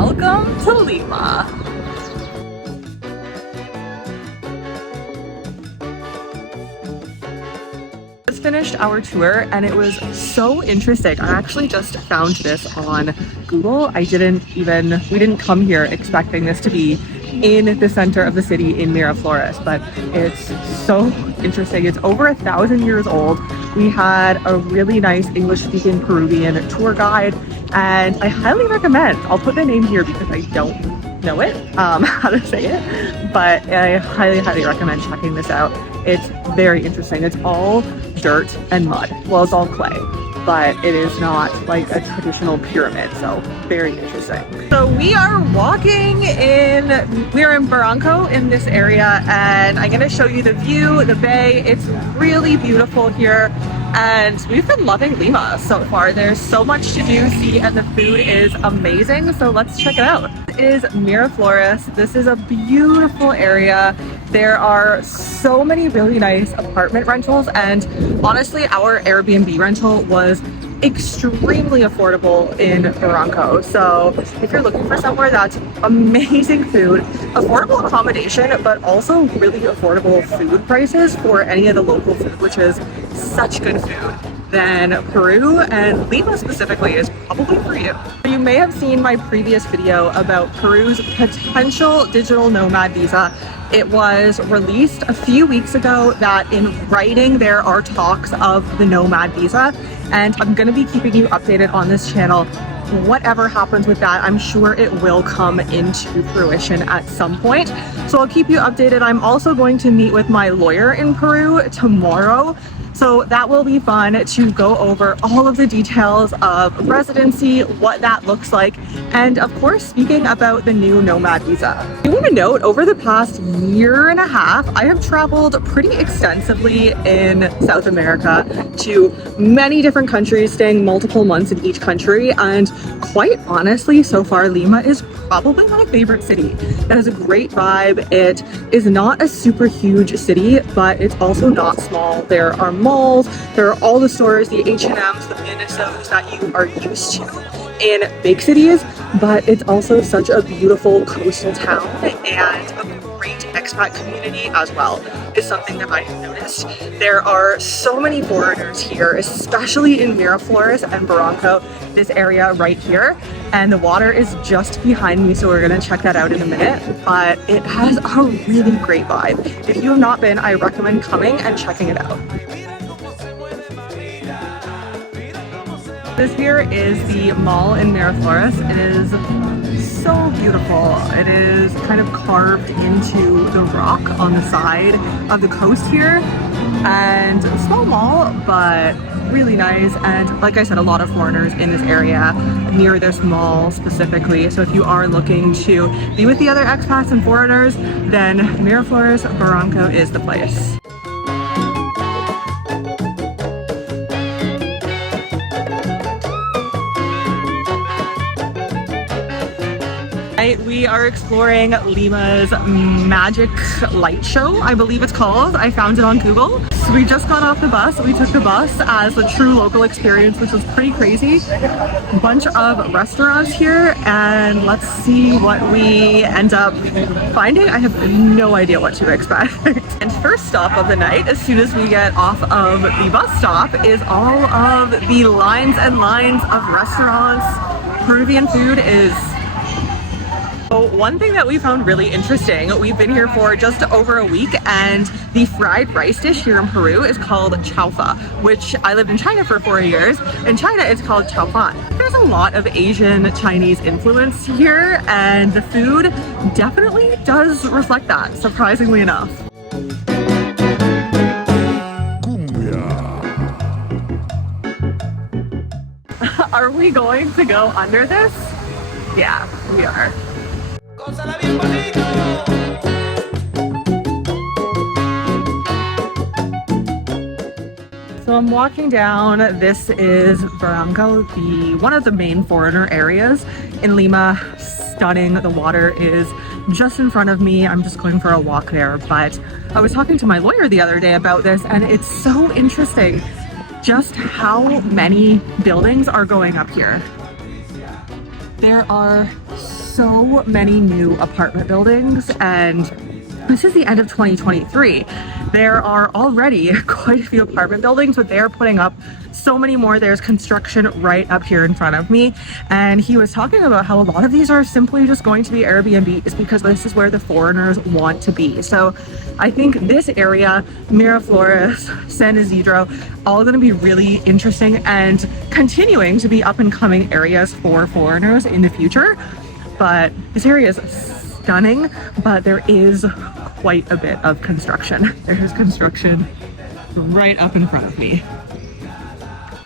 Welcome to Lima. Just finished our tour and it was so interesting. I actually just found this on Google. we didn't come here expecting this to be in the center of the city in Miraflores, but it's so interesting. It's over 1,000 years old. We had a really nice English-speaking Peruvian tour guide, and I highly recommend, I'll put the name here because I don't know it, how to say it, but I highly recommend checking this out. It's very interesting. It's all dirt and mud. Well, it's all clay, but it is not like a traditional pyramid, so very interesting. So we are we're in Barranco in this area, and I'm gonna show you the view, the bay. It's really beautiful here, and we've been loving Lima so far. There's so much to do, see, and the food is amazing, so let's check it out. This is Miraflores. This is a beautiful area. There are so many really nice apartment rentals, and honestly, our Airbnb rental was extremely affordable in Barranco. So if you're looking for somewhere that's amazing food, affordable accommodation, but also really affordable food prices for any of the local food, which is such good food, then Peru, and Lima specifically, is probably for you. You may have seen my previous video about Peru's potential digital nomad visa. It was released a few weeks ago that in writing there are talks of the nomad visa, and I'm going to be keeping you updated on this channel. Whatever happens with that, I'm sure it will come into fruition at some point. So I'll keep you updated. I'm also going to meet with my lawyer in Peru tomorrow. So that will be fun to go over all of the details of residency, what that looks like, and of course, speaking about the new nomad visa. I want to note, over the past year and a half, I have traveled pretty extensively in South America to many different countries, staying multiple months in each country, and quite honestly, so far, Lima is probably my favorite city. It has a great vibe. It is not a super huge city, but it's also not small. There are malls, there are all the stores, the H&Ms, the Minisos that you are used to in big cities, but it's also such a beautiful coastal town, and a great expat community as well is something that I have noticed. There are so many foreigners here, especially in Miraflores and Barranco, this area right here, and the water is just behind me, so we're gonna check that out in a minute, but it has a really great vibe. If you have not been, I recommend coming and checking it out. This here is the mall in Miraflores. It is so beautiful. It is kind of carved into the rock on the side of the coast here, and a small mall, but really nice. And like I said, a lot of foreigners in this area near this mall specifically. So if you are looking to be with the other expats and foreigners, then Miraflores, Barranco is the place. We are exploring Lima's magic light show, I believe it's called. I found it on Google. So we just got off the bus. We took the bus as a true local experience, which was pretty crazy. A bunch of restaurants here, and let's see what we end up finding. I have no idea what to expect. And first stop of the night, as soon as we get off of the bus stop, is all of the lines and lines of restaurants. Peruvian food is... So one thing that we found really interesting, we've been here for just over a week, and the fried rice dish here in Peru is called chaufa, which I lived in China for 4 years. In China, it's called chaufan. There's a lot of Asian Chinese influence here, and the food definitely does reflect that, surprisingly enough. Are we going to go under this? Yeah, we are. So I'm walking down. This is Barranco, one of the main foreigner areas in Lima. Stunning. The water is just in front of me. I'm just going for a walk there, but I was talking to my lawyer the other day about this, and it's so interesting just how many buildings are going up here. There are so many new apartment buildings, and this is the end of 2023. There are already quite a few apartment buildings, but they're putting up so many more. There's construction right up here in front of me, and he was talking about how a lot of these are simply just going to be Airbnbs because this is where the foreigners want to be. So I think this area, Miraflores, San Isidro, all going to be really interesting and continuing to be up and coming areas for foreigners in the future. But this area is stunning, but there is quite a bit of construction. There's construction right up in front of me.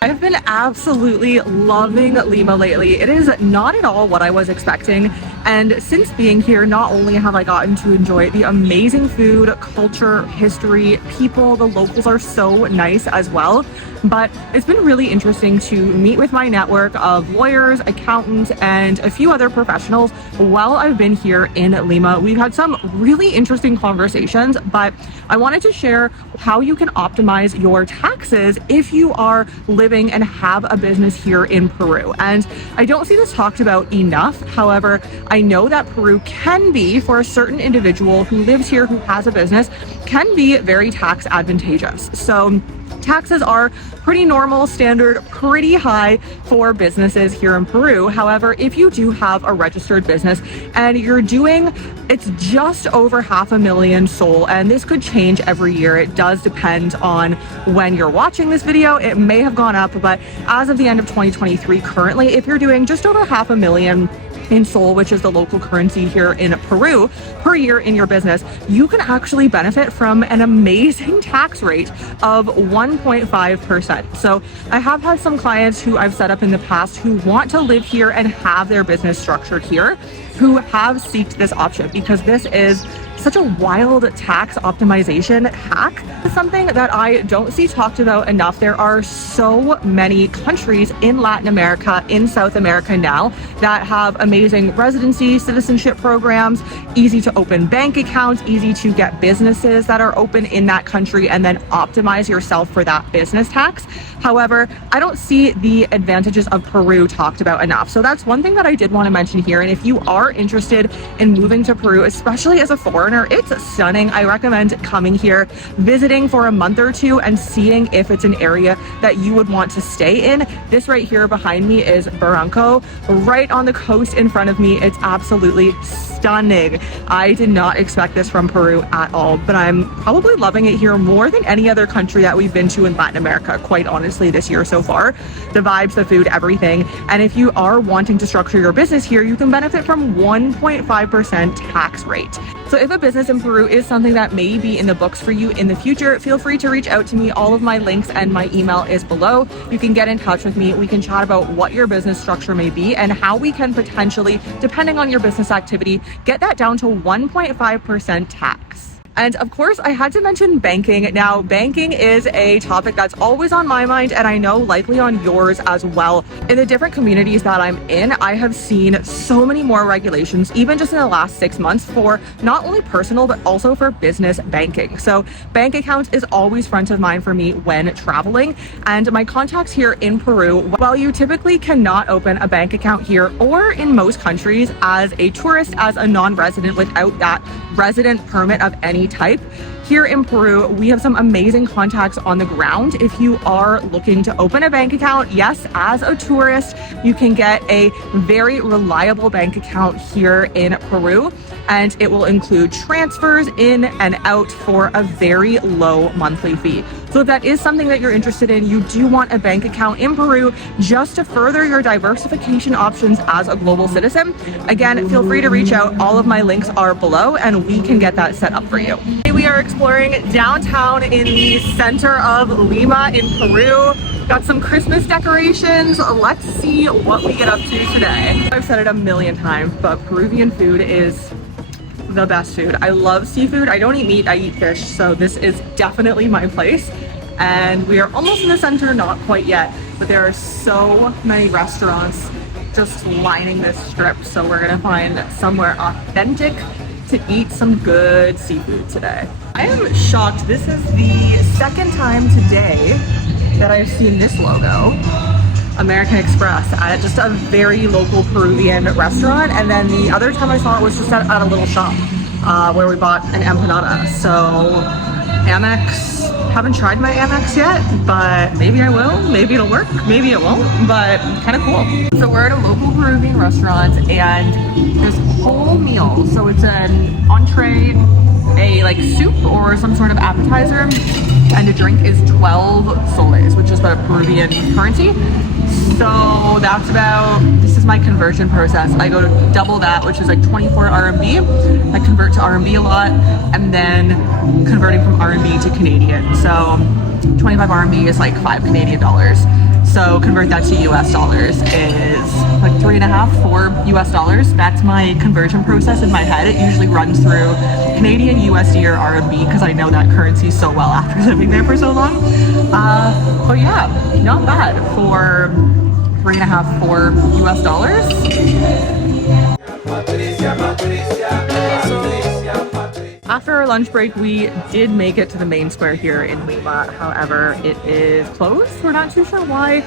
I've been absolutely loving Lima lately. It is not at all what I was expecting. And since being here, not only have I gotten to enjoy the amazing food, culture, history, people, the locals are so nice as well, but it's been really interesting to meet with my network of lawyers, accountants, and a few other professionals while I've been here in Lima. We've had some really interesting conversations, but I wanted to share how you can optimize your taxes if you are living and have a business here in Peru. And I don't see this talked about enough. However, I know that Peru can be, for a certain individual who lives here, who has a business, can be very tax advantageous. So taxes are pretty normal, standard, pretty high for businesses here in Peru. However, if you do have a registered business and you're doing, it's just over $500,000 SOL, and this could change every year. It does depend on when you're watching this video. It may have gone up, but as of the end of 2023, currently, if you're doing just over $500,000 in SOL, which is the local currency here in Peru, per year in your business, you can actually benefit from an amazing tax rate of 1.5%. So I have had some clients who I've set up in the past who want to live here and have their business structured here, who have sought this option because this is such a wild tax optimization hack. It's something that I don't see talked about enough. There are so many countries in Latin America, in South America now, that have amazing residency, citizenship programs, easy to open bank accounts, easy to get businesses that are open in that country, and then optimize yourself for that business tax. However, I don't see the advantages of Peru talked about enough. So that's one thing that I did want to mention here. And if you are interested in moving to Peru, especially as a foreigner, it's stunning. I recommend coming here, visiting for a month or two, and seeing if it's an area that you would want to stay in. This right here behind me is Barranco, right on the coast in front of me. It's absolutely stunning. I did not expect this from Peru at all, but I'm probably loving it here more than any other country that we've been to in Latin America, quite honestly, this year so far. The vibes, the food, everything. And if you are wanting to structure your business here, you can benefit from 1.5% tax rate. So if a business in Peru is something that may be in the books for you in the future, feel free to reach out to me. All of my links and my email is below. You can get in touch with me. We can chat about what your business structure may be and how we can potentially, depending on your business activity, get that down to 1.5% tax. And of course, I had to mention banking. Now, banking is a topic that's always on my mind, and I know likely on yours as well. In the different communities that I'm in, I have seen so many more regulations, even just in the last 6 months, for not only personal, but also for business banking. So bank accounts is always front of mind for me when traveling. And my contacts here in Peru, while you typically cannot open a bank account here or in most countries as a tourist, as a non-resident without that resident permit of any type, here in Peru, we have some amazing contacts on the ground. If you are looking to open a bank account, yes, as a tourist, you can get a very reliable bank account here in Peru, and it will include transfers in and out for a very low monthly fee. So if that is something that you're interested in, you do want a bank account in Peru just to further your diversification options as a global citizen, again, feel free to reach out. All of my links are below and we can get that set up for you. Today we are exploring downtown in the center of Lima in Peru. Got some Christmas decorations. Let's see what we get up to today. I've said it a million times, but Peruvian food is the best food. I love seafood. I don't eat meat, I eat fish. So this is definitely my place. And we are almost in the center, not quite yet, but there are so many restaurants just lining this strip. So we're gonna find somewhere authentic to eat some good seafood today. I am shocked. This is the second time today that I've seen this logo. American Express at just a very local Peruvian restaurant. And then the other time I saw it was just at a little shop where we bought an empanada. So Amex, haven't tried my Amex yet, but maybe I will. Maybe it'll work, maybe it won't, but kind of cool. So we're at a local Peruvian restaurant and there's a whole meal. So it's an entree, a like soup or some sort of appetizer, and the drink is 12 soles, which is the Peruvian currency. So that's about, this is my conversion process. I go to double that, which is like 24 RMB. I convert to RMB a lot, and then converting from RMB to Canadian. So 25 RMB is like 5 Canadian dollars. So convert that to US dollars is like 3.5, 4 US dollars. That's my conversion process in my head. It usually runs through Canadian, USD, or RMB because I know that currency so well after living there for so long. But yeah, not bad for 3.5, 4 US dollars. After our lunch break, we did make it to the main square here in Lima. However, it is closed. We're not too sure why.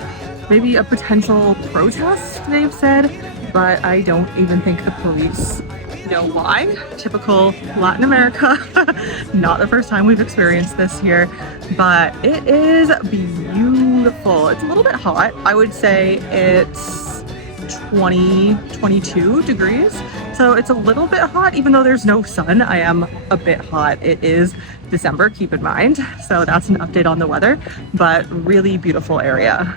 Maybe a potential protest, they've said, but I don't even think the police know why. Typical Latin America. Not the first time we've experienced this here, but it is beautiful. It's a little bit hot. I would say it's 22 degrees. So it's a little bit hot, even though there's no sun. I am a bit hot. It is December, keep in mind. So that's an update on the weather, but really beautiful area.